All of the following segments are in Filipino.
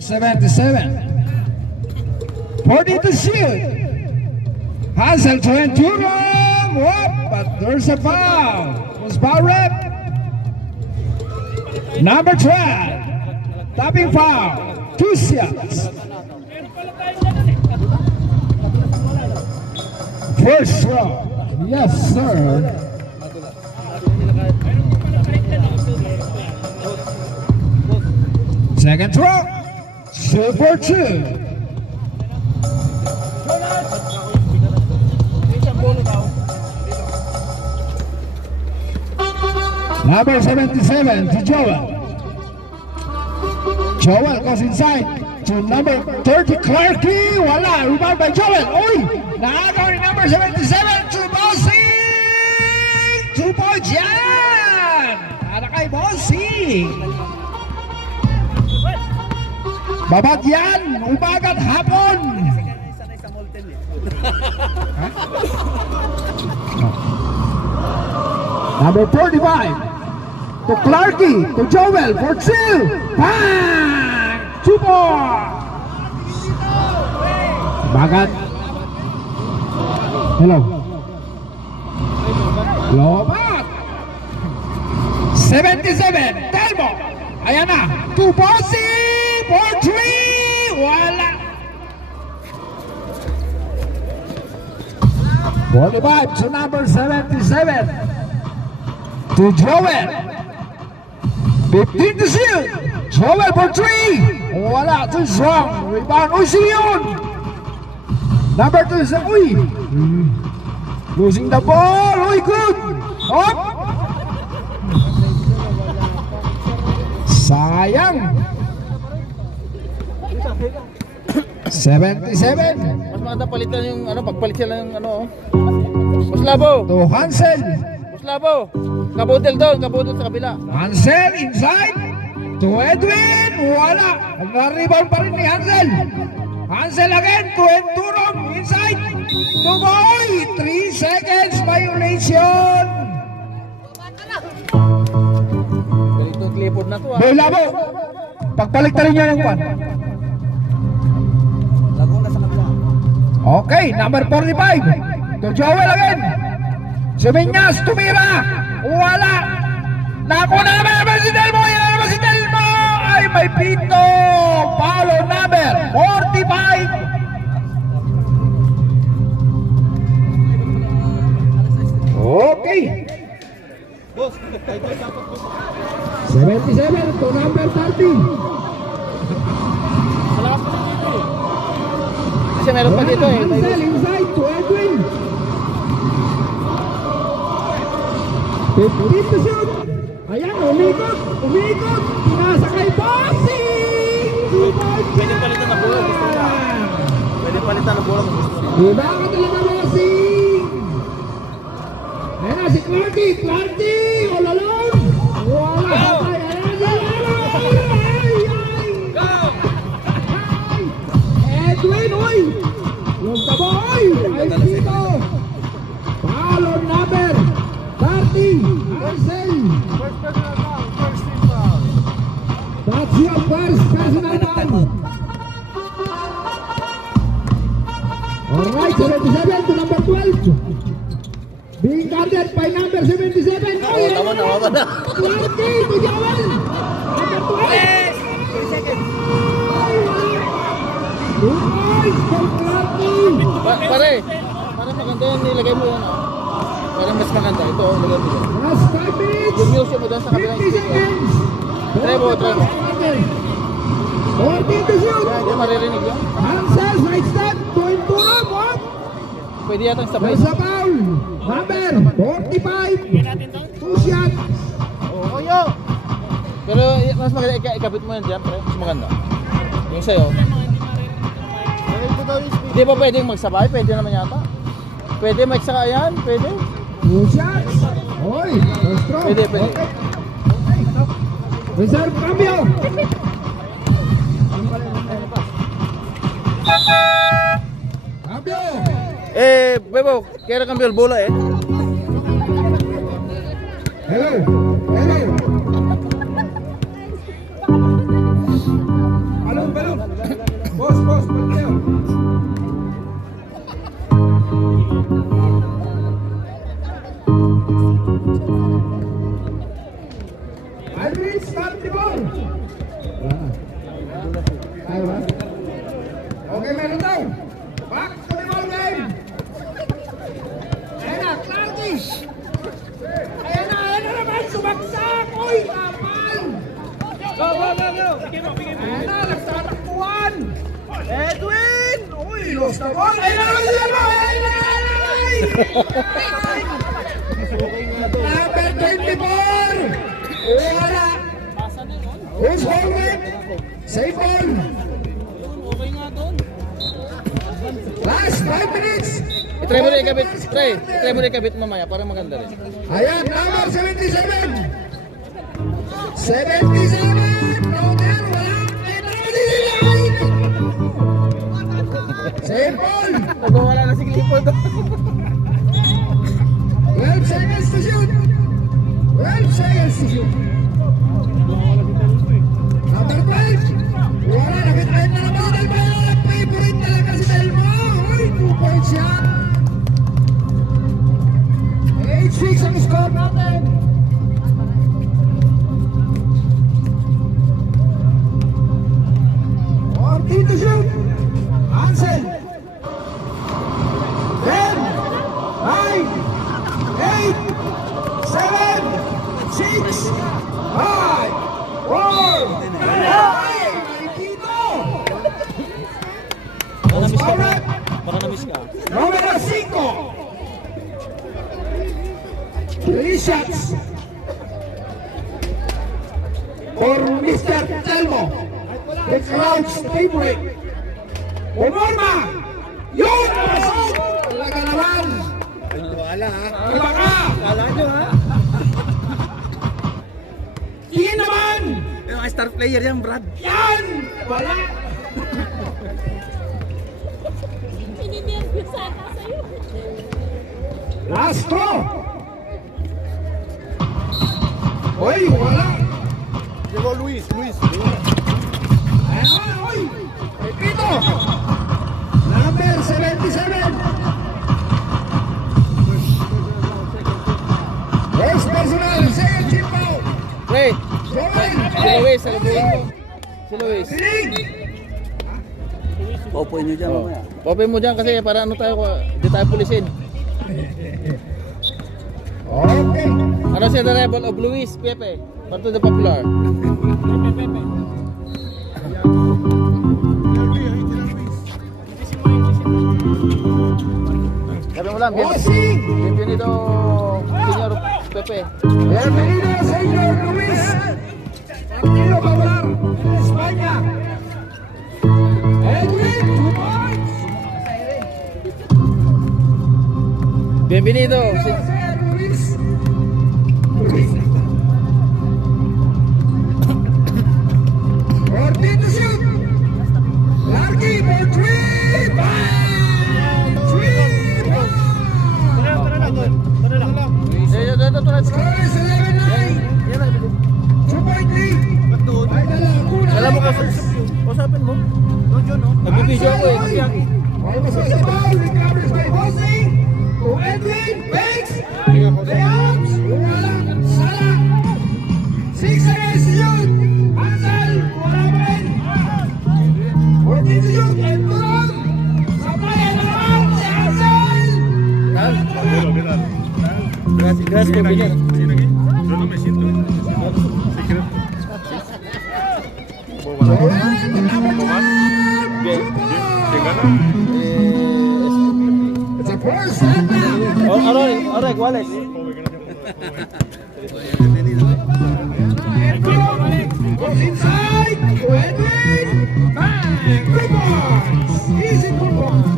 77. 40 to shoot. Hansel to Enturum. Whoop, but there's a foul. Was foul rep. Number 12. Tapping foul. 2 shots. First throw. Yes, sir. Second throw. Shoot for 2. Number 77 to Joel. Joel goes inside to number 30 Clarky. Wala, rebound by Joel. Uy, naagaw ni number 77 to Bossing. 2 points yan. Para kay Bossing. Babat yan, umagat hapon. Number 45 to Clarky, to Joel for 2. Bang! 2 more. Bagat. Hello. Lobat. 77. Telmo. Ayan na. 2 Bossing for 3. Wala. 45 to number 77. To Joel. 15 to shoot. Joel for 3. Wala, too strong. Rebound. Uy, yun. Number 2 is uy. Losing the ball. Uy, good. Up. Sayang. 77. Mas maganda palitan yung ano, pagpalit sila ng ano. Mas labo. To Hansel. Mas labo. Kabudel doon, kabudel sa kabila. Hansel inside to Edwin. Wala. Nag-rebound pa rin ni Hansel. Hansel again to Enturum inside to Boy. 3 seconds violation. Ganito Clifford na to ah. Boy Labo. Pagpalit na rin niya ng kwan. Lagong na sa kabila. Okay, number 45 to Joel again. Suminyas, tumira. Wala. Naku na naman si Delmo. Yan na naman si Delmo. Ay, may pito. Paulo number 45. Okay. 77 to number 30. Malakas pa rin dito eh. Kasi meron pa dito eh. Hansel inside to Edwin. 15 to shoot. Ayan, umikot. Umikot. Pinasa kay Bossing. Pwede palitan na bola. Gusto niya. Pwede palitan na bola kung gusto niya. Diba ka talaga Bossing? Ayan na si Clarky. Clarky. All alone. Wala. Edwin, uy. Yung tabo, uy. Ay, dito. Paulo number 30. Hansel. That's your first personal foul. Alright, 77 to number 12. Being guarded by number 77. Oh, yeah. Tama na. Clarky to Joel. Number 12. Good boys for Clarky. Pare maganda yan, nilagay mo yan ah. Parang mas maganda. Ito, lagay mo yan. Last 5 minutes. Yung music mo doon sa kabilang 50 stick. seconds. Try mo. 14 to shoot. Hindi maririnig yan. Hansel, side step. To Enturum. What? Pwede yatang sabay. There's a foul. Number 45. 2 shots. Oo, yun. Pero mas maganda, ikabit mo yan dyan, pre. Mas maganda. Yung sa'yo. Hindi pa pwedeng magsabay? Pwede naman yata. Pwede magsaka yan? Pwede? 2 shots. Oy, first throw. Pwede. Okay. Reserve cambio. Cambio. Bebo, kaya kang bola eh. Hello. Hello. Balong, balong. 24. Ayaw ba? Okay, meron daw. Back to the ball game. Ayan na, Clarkish. Ayan na naman, sumaksak. Uy, amal. Go. Ayan na, nagtatakbuhan. Edwin. Uy, lost the ball. Ayan na naman sila mo. Number 24. Wala. Who's forward? Save ball. Last 5 minutes. I-try mo rin ikabit. Try mo rin ikabit mamaya para maganda rin. Ayan, number 77. 77. No, there, wala. Save ball. Nagwawala na si Clifford doon. 12 seconds to shoot. 12 seconds to shoot. Number 12. Wala, nakitayin na naman. Dalma, favorite talaga si Dalma. Uy, 2 points yan. 8-6 ang score natin. Team to shoot. Ansel. 10, 9, 8, 7, 6, 5, 4, 3, 2. Baka na-miss ka. Numero 5. 3 shots for Mr. Telmo. The crowd's favorite. Umorma! Yun! Pasok! Talaga naman! Wala ha. Iba ka! Wala nyo ha. Tingin naman! Yung star player yan, Brad. Yan! Wala! Pininervous ata sa'yo. Last throw! Uy! Wala! Diego Luis. Ayan! Uy! Repito! Number 77! First personal! Second chip out! Pre, Joel! si Luis, salubuhin mo. Si Luis. Sinig! Paupuin nyo dyan mamaya. Open mo dyan kasi para ano tayo, di tayo pulisin. Okay! Ano si the level of Luis Pepe? Part to the popular. Sabi mo lang, Bossing! bienvenido Senyor Pepe. Bienvenido, Señor Luis! Partido Popular, España! Edwin, 2 points! Bienvenido. Señor Luis! Ortiz to shoot! Larky for 3! Bang! 3 points! Score is 11-9! 2.3! May Laguna! Alam mo kasi, usapin mo. Nagbibideo ako eh. Kasi ako. Almost was the ball, recovers by Bossing! To Edwin, Banks! Layups! Wala! Sala! 6 seconds to shoot! Ansel! Wala pa rin! 14 to shoot! And Turon! Sabayan na naman si Ansel! Gracias, compañero. Yo no me siento. Joel, number 1! Bien. ¿Quién gana? It's a first and Ahora, ¿cuál es? goes inside to Edwin! Bang! 2 points! Easy 2 points!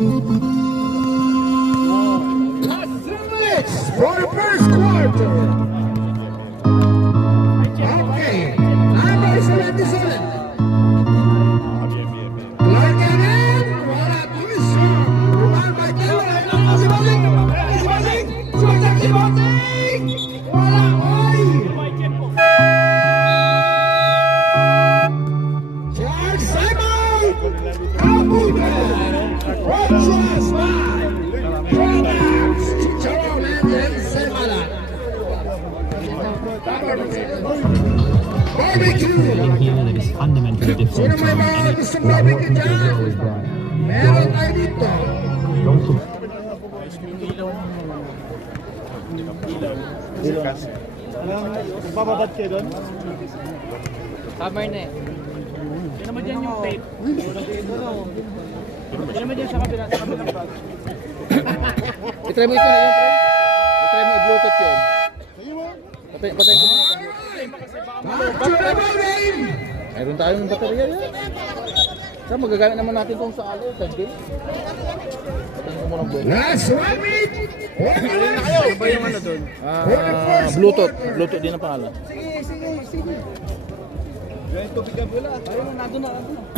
Last 3 minutes for the first quarter! Okay, number 77. Clark again! Wala, twist! Rumal Michael, wala na si Basing! Si Basing! Sumaksak si Basing! Wala, oy! Charles Simon! Kapuda! Rodgers by Products! Chicharon and Semala! barbecue. here that is fundamentally Sino different may from mga any gustong barbecue dyan? Meron tayo dito. Bababad kayo doon? Hammer na eh. Yan naman dyan yung tape. Yan naman dyan sa kabilang bag. I-try mo ito na yun, pre. I-try mo i-bluetooth yun. Patay ko muna. Durable game. Mayroon tayong baterya yan. Saan magagamit naman natin itong sa alo, tagbil? Patayin ko muna ang buwan. Last 1 minute. Ano ba yung ano doon? Bluetooth. Bluetooth din ang pangalan.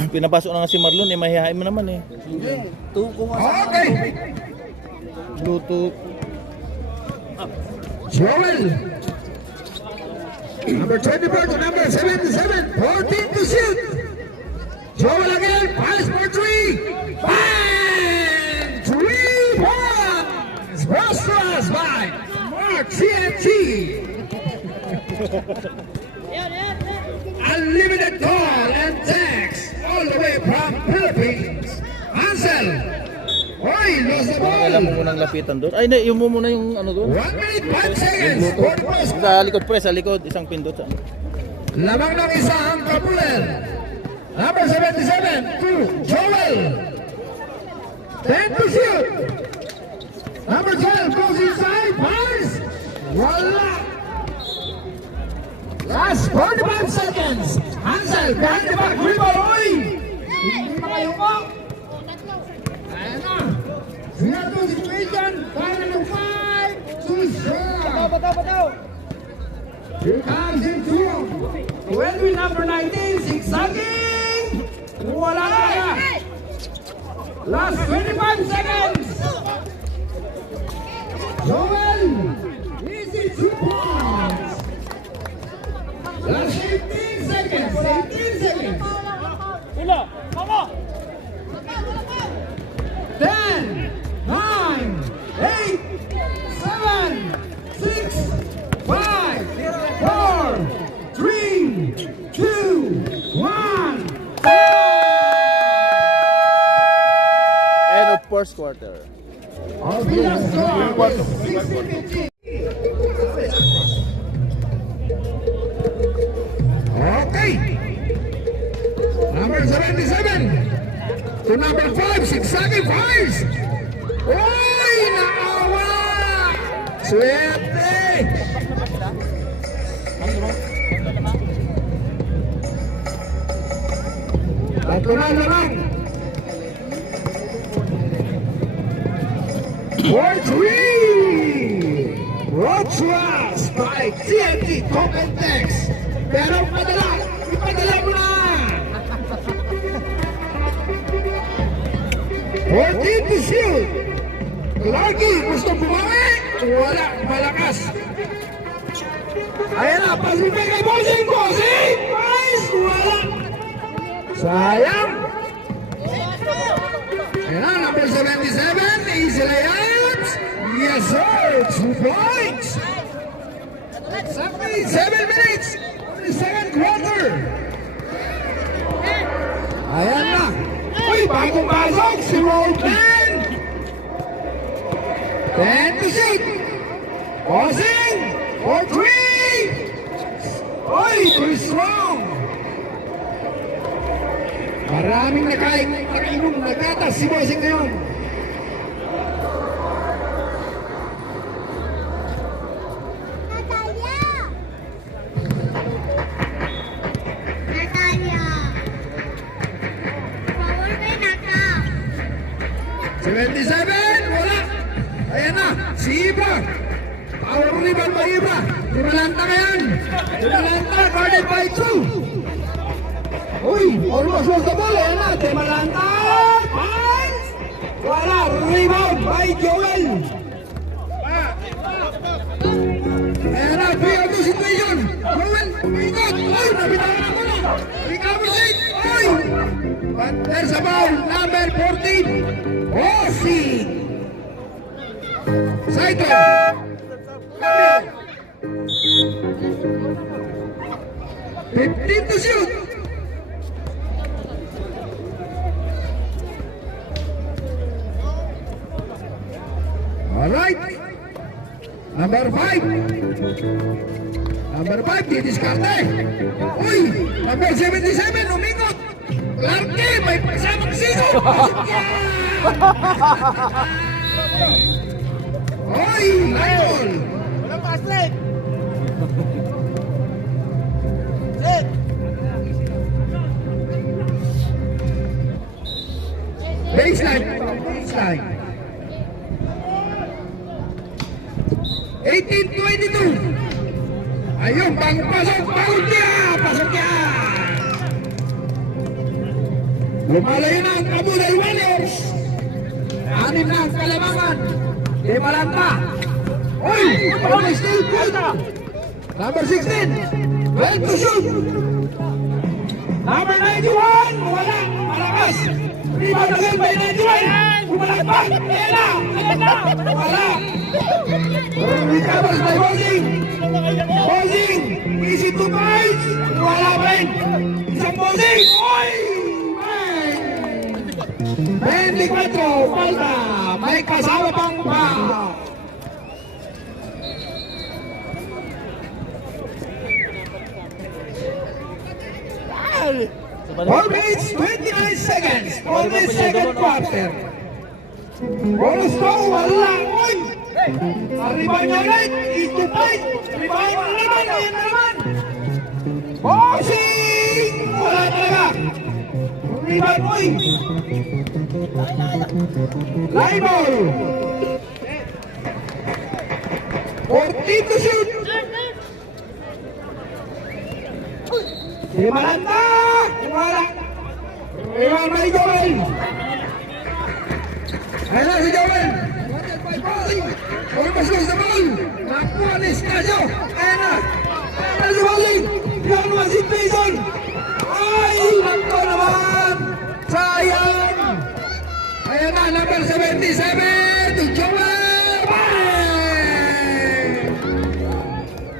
Pinapasok na nga si Marlon, eh, mahihain mo naman eh. Okay. Bluetooth. Joel. Number 24 to number 77. 14 to shoot. Joel again. Pass for 3. Bang! 3 points. Rostras by Mark CNT. Unlimited call and text all the way from Philippines. Ansel. Oy, lose the Kailan mo ball. munang lapitan doon? Ay, yung mo muna yung ano doon. 1 minute, 5 Yung seconds. Bluetooth. Sa likod, pre, sa likod. Isang pindot. Lamang ng isa ang Kapulel. Number 77 to Joel. 10 to shoot. Number 12 goes inside. Fires. Wala. Last 45 seconds. Hansel behind the back. Rebound. Oy! Hindi makayumok. Ayan na. Sinato situation. Kaya ng 5 to shot. Bataw! Here comes into 12 number 19, zigzagging! Wala na kaya! Last 25 seconds! Joel! Easy 2 points! Last 18 seconds! 18 seconds! Ula! Mama! 10, 9, 8, 7, 6, 5, 4, 3, 2, 1. End of first quarter. Our biggest score is 60-50. Okay. Number 77 to number 5, zigzagging fires. Oy, naawa! Swerte! Tatlo na lang. 4-3! Rochras by TNT Token Text. Pero ipadala mo na! 14 to shoot. Clarky, gusto bumawi? Wala, malakas. Ayan na, pasipin kay Bossing! Bossing! Nice! Wala! Sayang! Ayan na, number 77, easy layups. Yes, sir! 2 points! Exactly 7 minutes of the second quarter. Ayan na. Uy, bagong pasok si Rogan. 10 to shoot. Bossing for 3. Uy, too strong. Maraming nakainom na gatas si Bossing ngayon. Natalia. Power kay Nata. 77, wala. Ayan na, si Ibra. Power rebound by Ibra. Timalanta ngayon. Timalanta, guarded by 2. Uy, almost lost the ball. Ayan na, Timalanta. Finds. Wala, rebound by Joel. Ayan na, 3-2 situation. Joel, umingot. Uy, nabitawan na bola. Recover late. Uy. But there's a foul, number 14. Ossi. Cycle. Cambio. 15 to shoot. Alright. Number 5. Number 5, didiskarte. Uy, number 77, umingot. Larke, may pasamang sigot. Pasok yan. Uy, Lionel. Walang pass leg. Set. Baseline. Baseline. 18-22. Ayun, pasok, pasok niya! Pasok niya! Lumalayo na ang Kabudal Warriors. 6 na ang kalamangan. 5 lang pa. Uy! Only still good. Number 16. Well to shoot. Number 91. Wala. Malakas. Rebound again by 91. Bumalagpak. Ayan na. Ayan na. Wala. Recovers by Bozing. Bozing. Easy to fight. Wala pa rin. Isang Bozing. Uy! 24, falta. May kasama pang pa. Four minutes, 29 seconds for the second quarter. Bonus to, wala. Uy! Arriba niya ulit. Ito fight. Arriba niya naman. Ayan naman. Bossing! Wala talaga. Rebound, uy! Line ball! 14 to shoot! Simalanda! Wala! Rebound by Joel! Ayan na si Joel! Wanted by Bowling! Almost lose the ball! Nakuha ni Stasio! Ayan na! Ayan na si Bowling! Yan naman si Payson! Ay! Nakuha naman! Sayang! Ayan na, number 77 to Joel! Bang!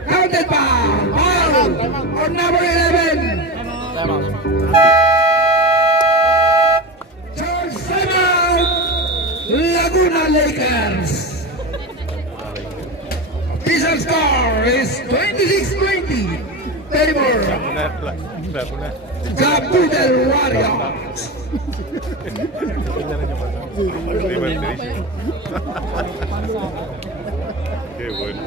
Counted pa! Foul! On number 11! Charles Simon! Laguna Lakers! Official score is 26-20! Favor Kabudal Warriors! Qué bueno.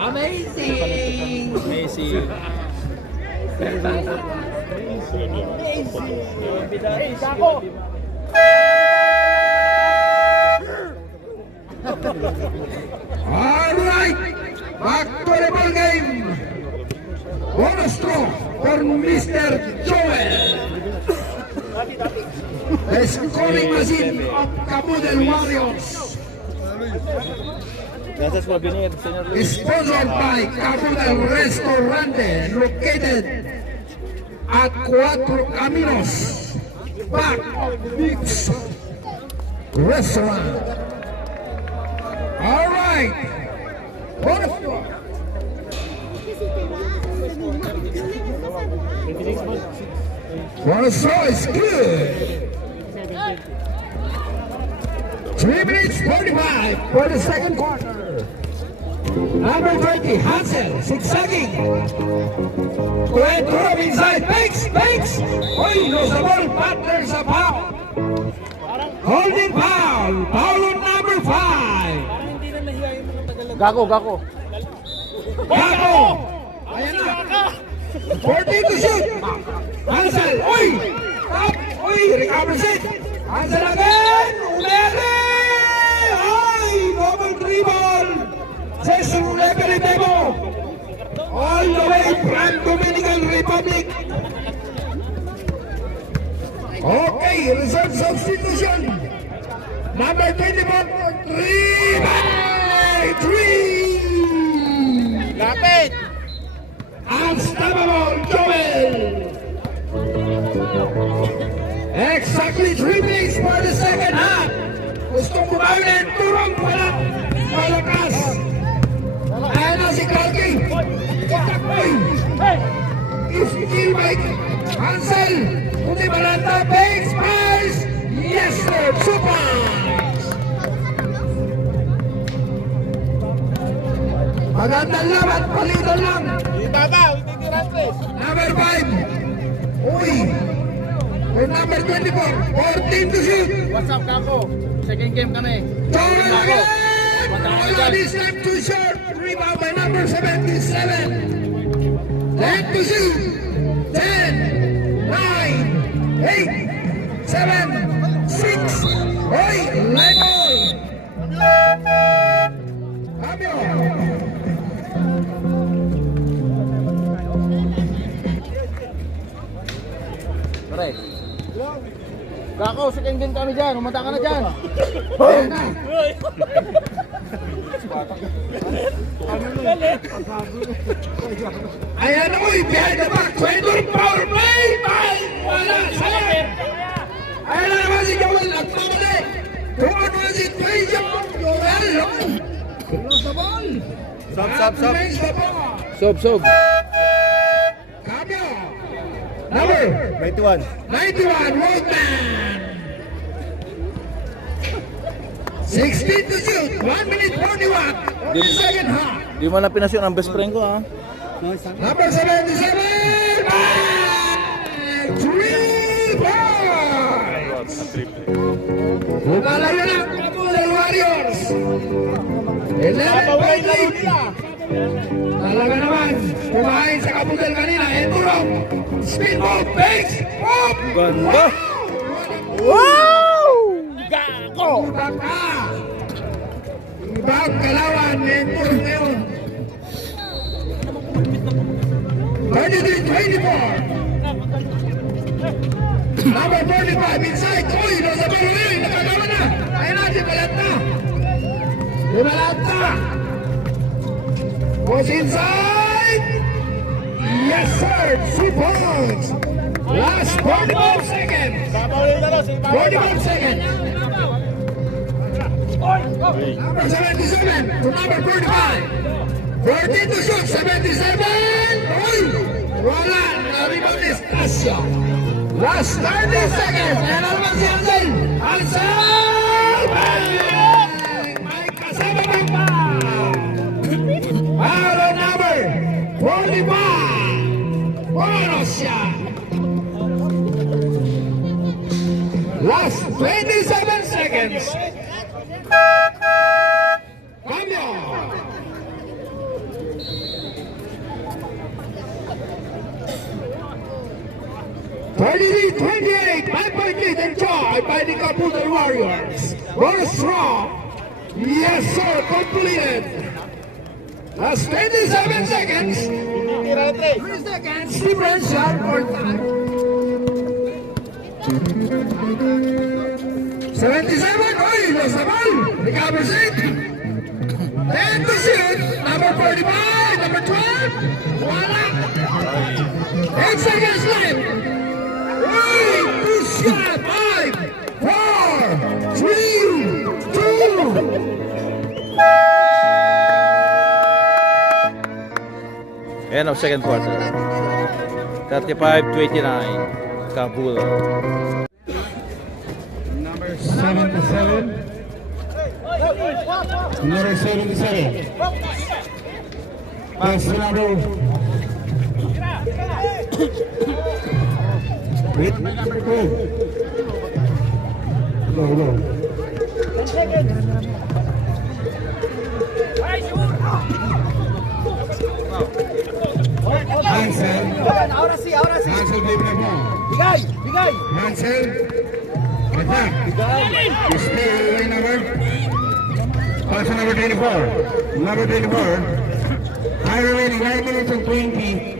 Amazing! Messi. Alright, back to the ball game. Bonus throw for Mr. Joel. The scoring machine of Kabudal Warriors. Gracias por venir, señor Luis. Sponsored by Kabudal Restaurante located at Cuatro Caminos, back of Mix Restaurant. All right. Bonus throw. Bonus throw is good. 3 minutes 45 for the second quarter. Number 20, Hansel, zigzagging. Throw inside, Banks. Oy, knows the ball, partners a foul. Holding foul. Foul on number 5. Gago. Gago! Ayan na! 14 to shoot! Hansel! Uy! Up! Uy! Recovers it! Hansel again! Umere! Ay! Double dribble! Cesar Reperitemo! All the way from Dominican Republic! Okay, reserve substitution! Number 24, 3 by 3! Lapit! Unstoppable Joel! Exactly 3 minutes for the second half! gustong bumawi na yung turong pala. Malakas. Ayan na si Clarky. Takboy. Steal by Hansel. Kundi Balanta. Base Spice. Yes sir. Super. Magandang laban. Palitan lang. Ibabaw, ititiran tres. Number 5. Uy. With number 24. 14 to shoot. What's up, Kako? Second game kami. Joel again. Matalo Oh, dyan. this time too short. Rebound by number 77. 10 to shoot. 10, 9, 8, 7, 6. Oy, line ball. Cambio. Pare. Kako, second game kami dyan. Umata ka na dyan. Ayan na. Ayan na, uy, behind the back. 20 power play. Bye. Wala. Sayang. Ayan na naman si Joel. Nagpamali. Tuwan mo si Joel. Close the ball. Stop. Remains the ball. Sob. Cambio. Number 91. 91, Roadman. 16 to shoot. 1 minute 41 of the second half. Di mo na pinasyon ang best friend ko, ha? Number 77. 3 points. Lumalayo na ang Kabudal Warriors. 11 point lead. Talaga naman. Kumain sa Kabudal kanina. Endurong. Speedboat. Base. Pop. Ganda. Wow! Kako! Baka. Ibang kalawan. Endurong ngayon. 33-24. Number 45 inside. Uy, nasa baro rin. Nakagawa na. Ayun na, di Balanta. Di Balanta. Was inside. Yes, sir. 2 points. Last 45 seconds. 45 seconds. Number 77 to number 45. 14 to shoot. 77. Uy, wala. Naribang ni Stasio. Last 30 seconds. Ayan na naman si Hansel. Hansel! Bang! May kasama bang ba? Para number 45. Bonus siya. Last 27 seconds. Cambio. Twenty-three, 28, 5-point lead enjoyed by the Kabudal Warriors. Bonus draw. Yes, sir, completed. Last 27 seconds. 3 seconds. Differential for time. 77. Oy, lost the ball. Recovers it. 10 to shoot. Number 45. Number 12. Voila. 8 seconds left. 2 shot. 5, 4, 3, 2. End of second quarter. 35-29. Kabul. Number 77. Number 77. Pass to number. With number 2. Go. Hansel. Ahora sí. Hansel, play ball. Bigay. Hansel. Attack. You stay away number. Pass to number 24. Number 24. High remaining 9 minutes and 20.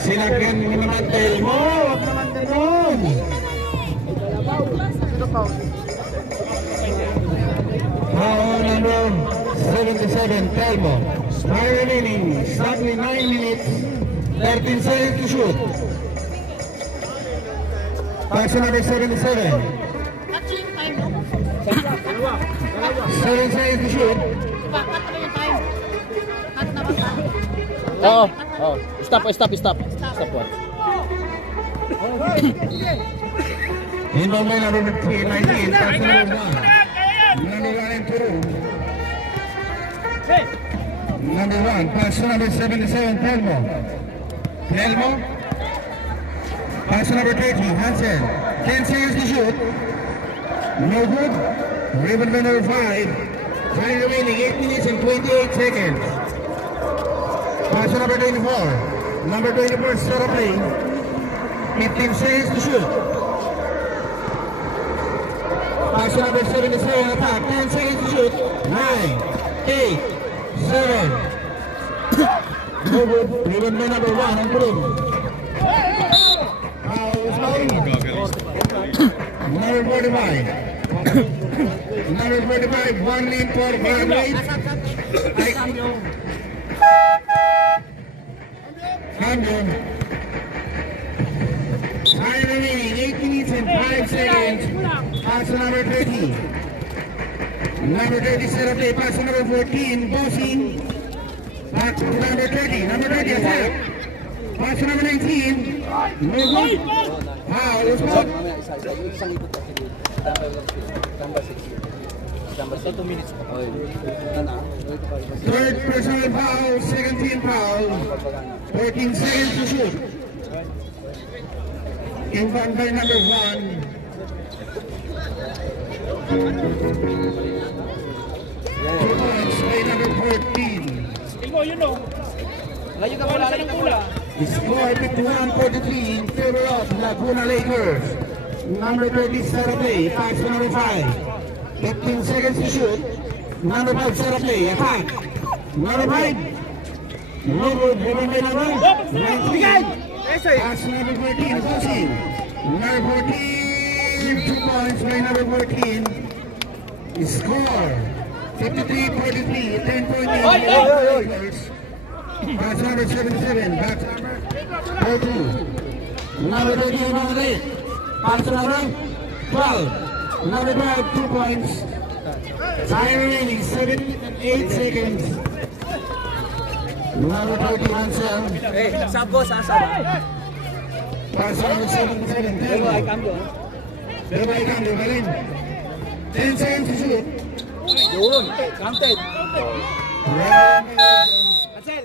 Sinagyan mo naman tail mo. Huwag naman ganun. Number 77, Telmo. High remaining, sadly 9 minutes, 13 seconds to shoot. Pass to number 77. 7 seconds to shoot. Oo. Oo. Stop. Stop watch. Inbound by number 19. Pass to number 1. Number 1 and 2. Number 1. Pass to number 77. Telmo. Pass to number 30. Hansen. 10 seconds to shoot. No good. Rebound by number 5. Time remaining 8 minutes and 28 seconds. Pass to number 24. Number 24 set up play. 15 seconds to shoot. Pass to number 77 attack. 10 seconds to shoot. 9, 8, 7. No good. Rebound by number 1 and 3. Number 45. Number 45, 1 lane for Barangay. Cambio. Time remaining 8 minutes and 5 seconds. Pass to number 30. Number 30 set up play. Pass to number 14, Bossing. Back to number 30. Number 30 attack. Pass to number 19. No good. Foul is called. Third personal foul, second team foul. 14 seconds to shoot. Inbound by number 1. Points by number 14. Layo ka pula. Score 51-43 in favor of Laguna Lakers. Number 30 set up play, pass to number 5. 15 seconds to shoot. Number 5 set up play, attack. Number 5. No good, rebound by number 19. Pass to number 14, Bossing. Number 14, 2 points by number 14. Score 53-43, 10-point Lakers. Pass number 77, back to number 42. Number 13, number 8. Pass to number 12. Number 12, 2 points. Time remaining 7 and 8 seconds. Number 30, Hansel. Sabo, sasama. Pass to number 77, Telmo. Debay Cambio, Balin. 10 seconds to shoot. Yun, counted. Cancel.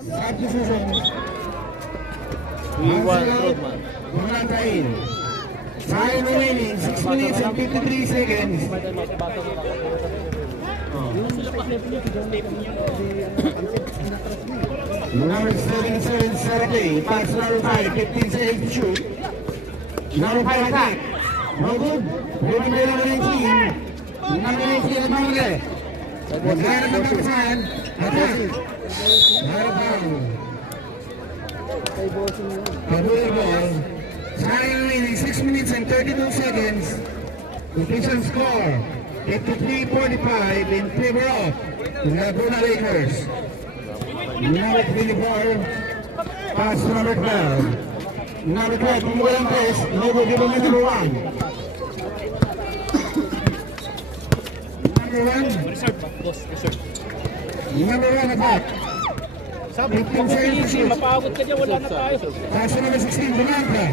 Substitution. Iwan Rodman. Bumantayin. Time remaining 6 minutes and 53 seconds. Number 77 Saturday. Pass number 5. 15 seconds to shoot. Number 5 attack. No good. Rebound by number 19. Number 19 at Mamale. Magkano ng kapasahan. Attack. Not a foul. Kabul ball. Time remaining 6 minutes and 32 seconds. Official score 53-45 in favor of Laguna Lakers. Number 24, pass to number 12. Number 12, kung walang press, no good, give him number 1. Number 1. Number 1 attack. 15 seconds to shoot. Mapagod ka dyan, wala na tayo. Pass to number 16, Bonanza.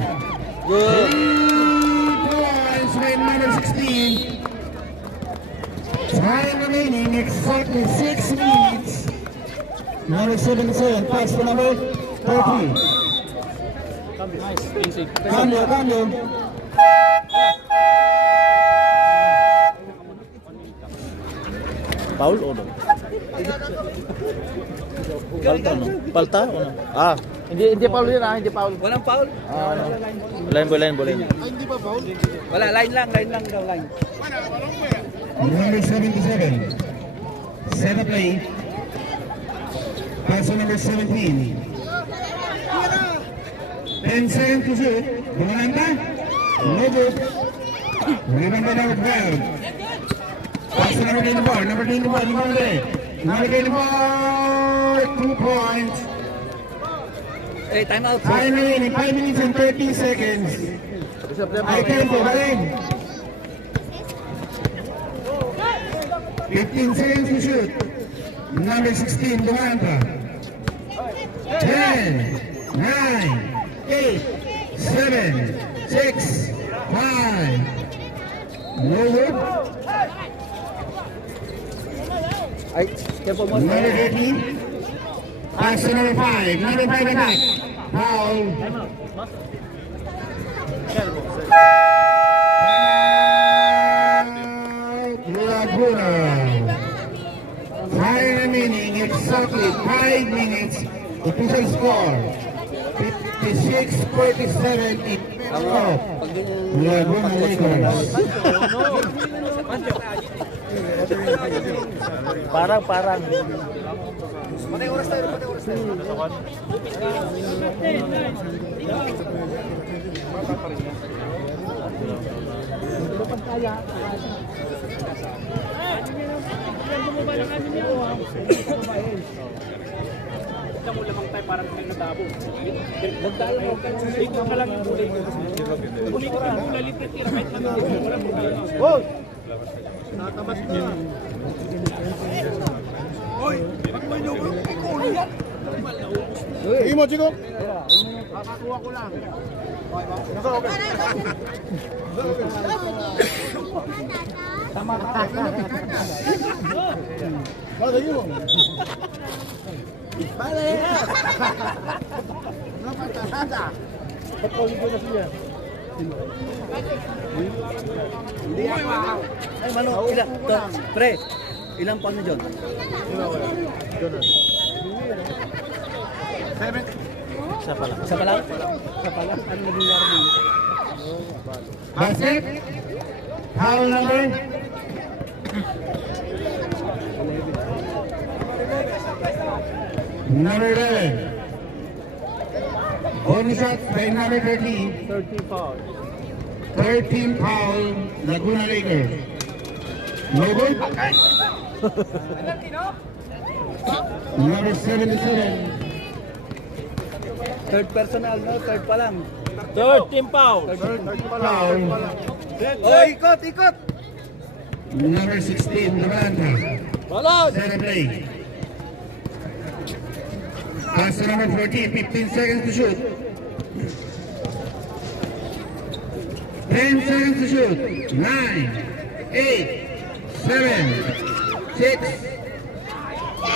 Good. 2 points by number 16. Time remaining exactly 6 minutes. Number 77, pass to number 13. Nice, easy. Cambio. Foul o no? Palta no? Palta o no? Ah, hindi foul yun hindi foul. Walang foul? Ah, ano? Bola. Wala, line lang daw, line. Number 77, set up play. Pass to number 17. 10 seconds to shoot. Bonanza. No good. Rebound by number 12. Pass to number 24. Number 24, Number 24, 2 points. Time out. Time remaining 5 minutes and 30 seconds. Ay, tempo, balik. 15 seconds to shoot. Number 16, Duanta. 10, 9, 8, 7, 6, 5. No good. Ay, tempo mo. Number 13. Pass to number 5. Number 5 attack. Foul. Laguna. Time remaining exactly 5 minutes. Official score 56-47 in favor of Laguna Lakers. Parang. Kita mo lamang tayo parang may natabo. Magdala mo. Ikaw ka lang yung kulay ko. Kulay ko lang. Kulay lipat tira. Kahit ano. Walang kulay. Wow! Natamas na. Hoy! Pagmay nyo. Kulay yan. Sige mo, Chico. Kakakuha ko lang. Tama ka. Sige mo. Hindi ako. Ay, malo. Ilan? Pre, ilang pa na dyan? Isa pa lang? Isa pa lang? Ano nangyayari din? Basket. Foul number. Number 11. Bonus shot by number 13. 30 foul. 13 foul, Laguna Lakers. No good. Number 77. Third personal, no? Third pa lang. Third team foul. Foul. Oh, ikot! Number 16, Duranta. Balon! Set a play. Pass to number 14, 15 seconds to shoot. 10 seconds to shoot. 9, 8, 7, 6.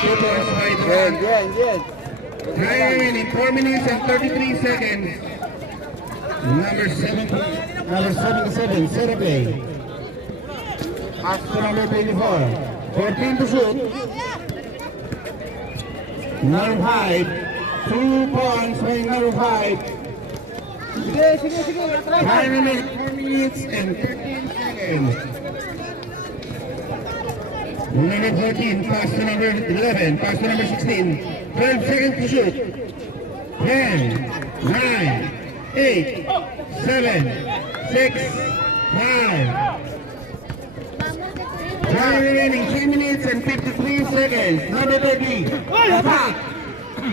2 points by Durant. Time remaining 4 minutes and 33 seconds. Number 77, set a play. Pass to number 24. 14 to shoot. Number 5. 2 points by number 5. Time remaining 4 minutes and 13 seconds. Number 14, pass to number 11, pass to number 16. 12 seconds to shoot. 10, 9, 8, 7, 6, 5. Time remaining 3 minutes and 53 seconds. Number 13. Attack.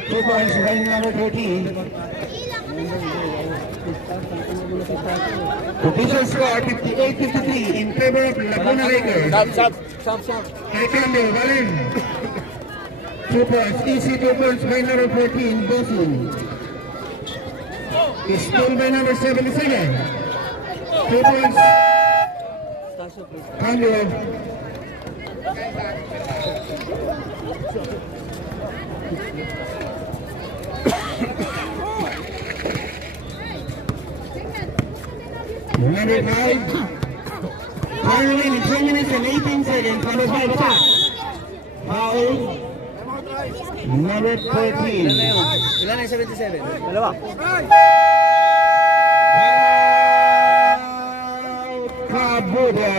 2 points by number 13. Official score 58-53 in favor of Laguna Lakers. Stop. Ay cambio, Valen. 2 points. Easy 2 points by number 14, Bosun. Stole by number 77. 2 points. Cambio. Number 5. Time remaining 2 minutes and 18 seconds. Number 5 attack. Foul. Number 14. Ilan na yung 77? Dalawa. Kabuda.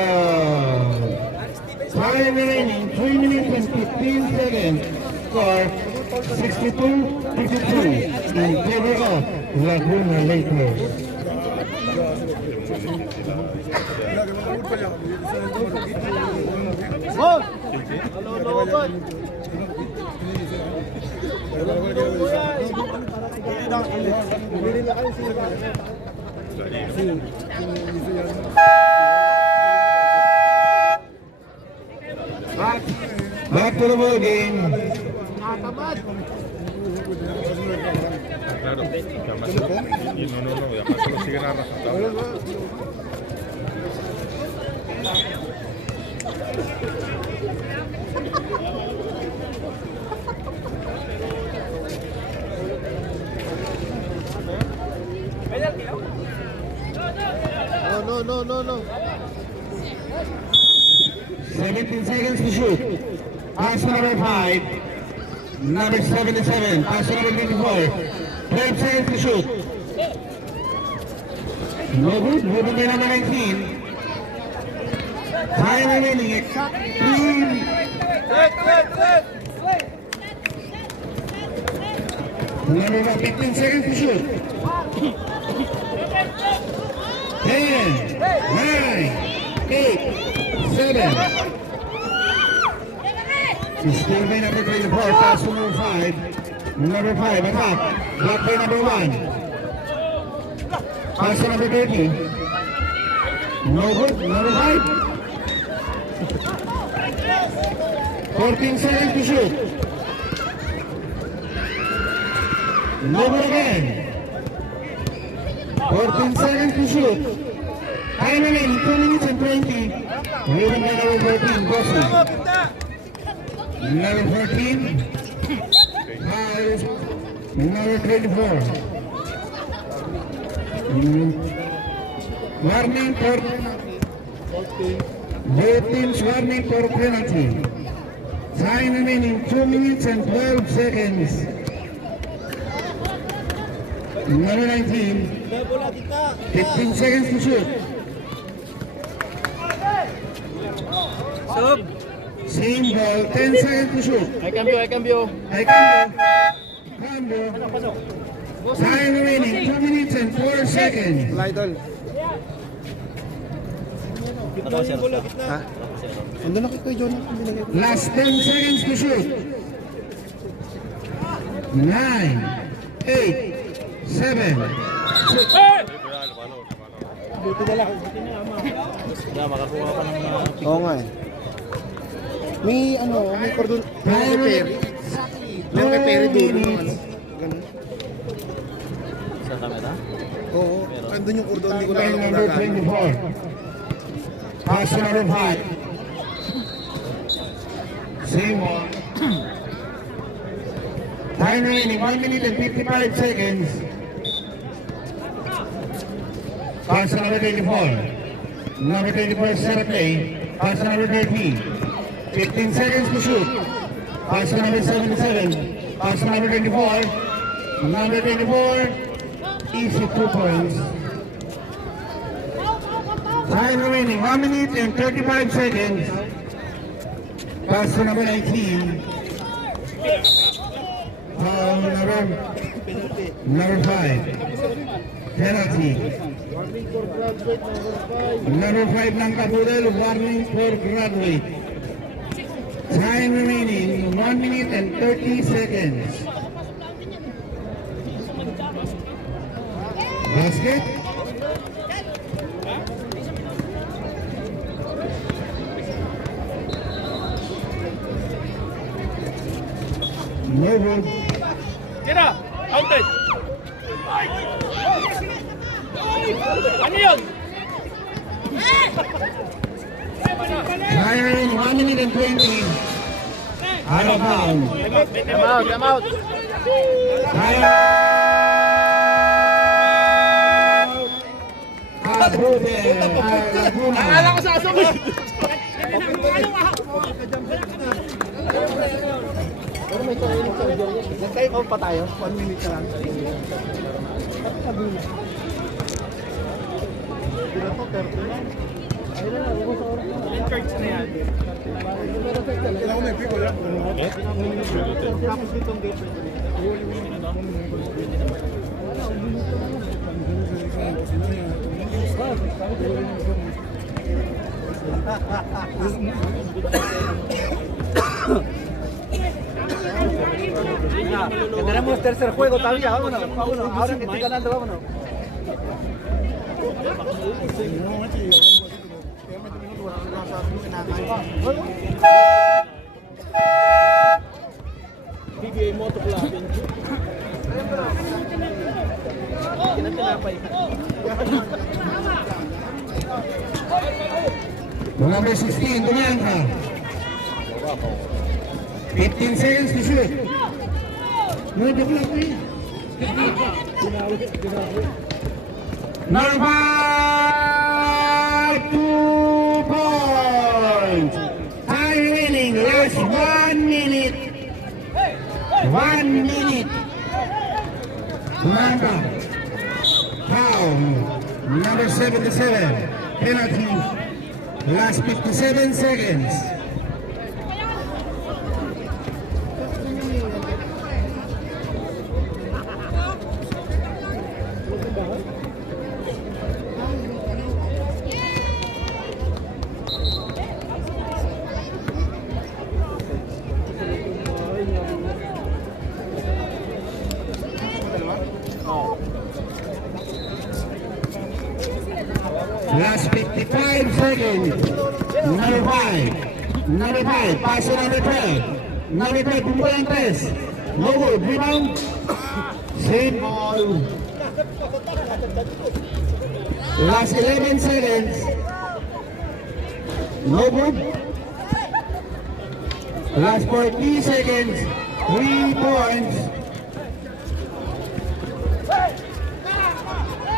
Time remaining 3 minutes and 15 seconds. Score 62-52 in favor of Laguna Lakers. Back to the ball game. Claro, además y no, y además se lo siguen arrastrando. No. 17 seconds to shoot. Pass number 5. Number 77. Pass number 24. 12 seconds to shoot. No good. Moving to number 19. Time remaining. Exactly. Number 15 seconds to shoot. 10, 9, 8, 7. Still by number 24, pass to number 5. Number 5, attack. Block by number 1. Pass to number 30. No good, number 5. 14 seconds to shoot. No good again. 14 seconds to shoot. Time remaining 2 minutes and 20. Moving by number 14, Bossy. Number 14. Number 24. Warning for both teams warning for penalty. Time remaining 2 minutes and 12 seconds. Number 19. 15 seconds to shoot. Same ball, 10 seconds to shoot. I cambio. Cambio. Time remaining 2 minutes and 4 seconds. Last 10 seconds to shoot. 9, 8, 7, 6. Makakuha ka ng Oo nga eh. May cordon. May peri. May peri dulo ng ano. Ganun. sa camera. Oo. Andun yung cordon. Hindi ko lang alam Number kung 24. Pass to number 5. Same one. Time remaining 1 minute and 55 seconds. Pass to number 24. Number 24 is set play. Pass to number 13. 15 seconds to shoot. Pass to number 77. Pass to number 24. Number 24. Easy 2 points. Time remaining 1 minute and 35 seconds. Pass to number 19. Number 5. Penalty. Number 5 ng Kabudel, warning for graduate. Time remaining 1 minute and 30 seconds. Basket. No good. Tira! Outed! Ano yun? Time remaining 1 minute and 20. Out of bounds. Come out. Time. Kabudel. Laguna. ko sa aso mo. Pero may training sa video. Nag-time out pa tayo. 1 minute na lang. Ilan cards na yan? Que tenemos tercer juego todavía, vámonos. Ahora que estoy ganando, vámonos. BBA Moto Club. Kinatinapay. Number 16, Dumianca. 15 seconds to shoot. Number 5, number 2 points. Time remaining, last 1 minute. 1 minute. Dumianca. Foul. Number 77. Penalty. Last 57 seconds. Last 55 seconds. Number 5. Number 5. Pass to number 12. Number 12. Pumpulang press. No good. Rebound. Same ball. Last 11 seconds. No good. Last 40 seconds. 3 points.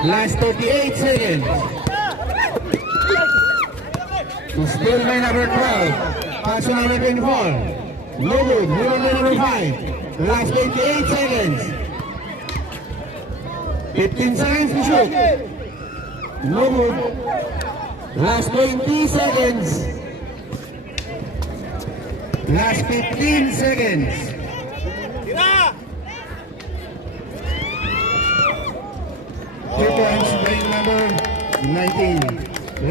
Last 38 seconds. Still by number 12. Pass to number 24. No good. Rebound by number 5. Last 28 seconds. 15 seconds to shoot. No good. Last 20 seconds. Last 15 seconds. 2 points by number 19.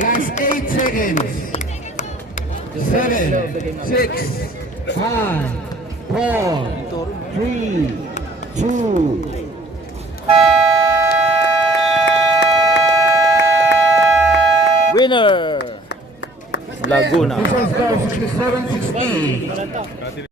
Last 8 seconds. 7, 6, 5, 4, 3, 2. Winner! Laguna. Official score 67-16.